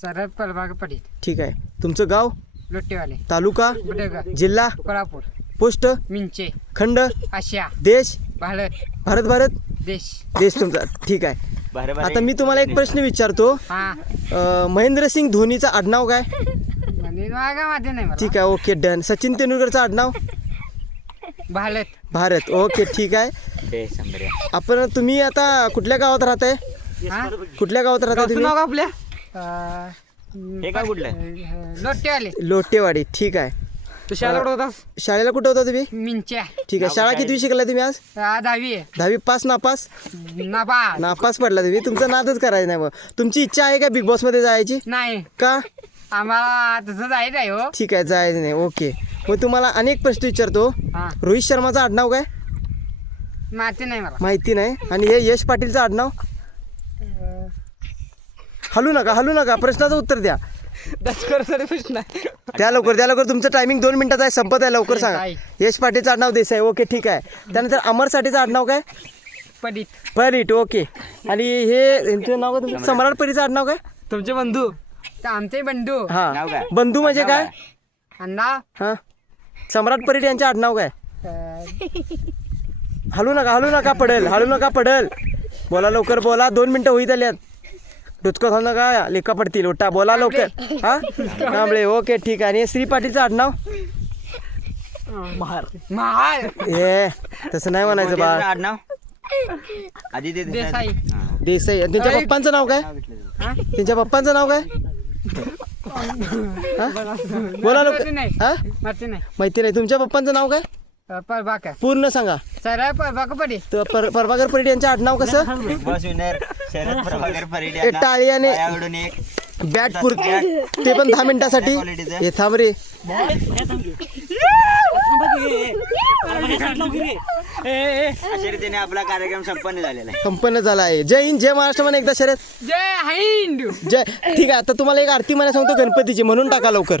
Sir पडीत ठीक आहे तुमचं गाव लोटेवाले तालुका जिल्हा कोल्हापूर पोस्ट देश भारत भारत देश देश तुमचा ठीक आहे आता मी तुम्हाला बारे एक प्रश्न विचारतो हो। महेंद्र सिंग धोनीचं आडनाव काय ठीक आहे ओके डन सचिन तेंडुलकरचं आडनाव भारत भारत ओके ठीक आहे आपण तुम्ही आता कुठल्या गावात राहताय कुठल्या गावात राहता आपल्या लोटेवाडी ठीक आहे शाळेला कुठे होता तुम्ही ठीक आहे शाळा किती शिकला तुम्ही आज दहावी दहावी पास नापास नापास, नापास पडला तुम्ही तुमचा नादच करायचं नाही तुमची इच्छा आहे का बिग बॉस मध्ये जायची नाही का आम्हाला जायचं हो ठीक आहे जायचं नाही ओके मग तुम्हाला अनेक प्रश्न विचारतो रोहित शर्माचं आडनाव काय माहिती नाही माहिती नाही आणि हे यश पाटीलचं आडनाव हलू नका हलू नका प्रश्नाचं उत्तर द्या त्या लवकर त्या लवकर तुमचं टायमिंग दोन मिनिटात आहे संपत आहे लवकर सांगा यश पाटीचं आडनाव देसाई ओके ठीक आहे त्यानंतर अमर साठीचं आडनाव काय परीट परीट ओके आणि हे नाव काय सम्राट परीचं आडनाव काय तुमचे बंधू आमचे बंधू हा बंधू म्हणजे काय अण्णा हा सम्राट परीट यांचे आडनाव काय हलू नका हलू नका पडेल हलू नका पडल बोला लवकर बोला दोन मिनिटं होईत आल्यात का लिखा पडतील उठा बोला लोक ओके ठीक आहे आडनाव ए तस नाही म्हणायचं बाई देसाई त्यांच्या पप्पांचं नाव काय तुमच्या पप्पांचं नाव काय बोला लोक माहिती नाही तुमच्या पप्पांचं नाव काय पूर्ण सांगा सांगाय परभाकर पर परिडे यांचे आठ आडनाव कसं प्रभाकर बॅट पुरतो ते पण दहा मिनिटासाठी हे थांब रेरीने आपला कार्यक्रम संपन्न झालेला संपन्न झाला आहे जय हिंद जय महाराष्ट्र म्हण एकदा शरद जय जय ठीक आहे आता तुम्हाला एक आरती म्हणाय सांगतो गणपतीची म्हणून टाका लवकर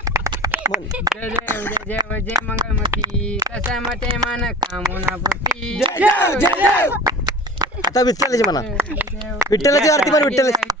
जय जय जय जय जय मंगल मती कसा मते मन कामना पति जय जय जय जय आता विठ्ठलजी म्हणा विठ्ठलजी आरती पण विठ्ठलजी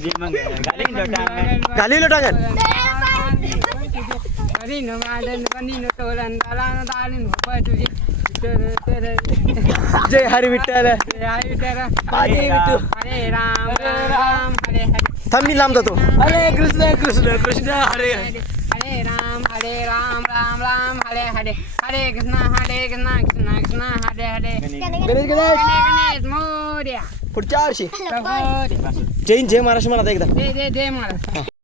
galing lang yan. Jai Hari Vittal. Jai Hari Vittal. Hare Ram. Hare Ram. Hare Hare. Tham to to. Hare Krishna Krishna Krishna Hare. Hare Ram. Hare Ram. Ram Ram. Hare Hare. Hare Krishna Hare Krishna Krishna Krishna Hare Hare. Ganesh Ganesh. Ganesh Ganesh. પણ ચારશે જૈન જય મહારાષ્ટ્ર માં એકદમ જય મહારાષ્ટ્ર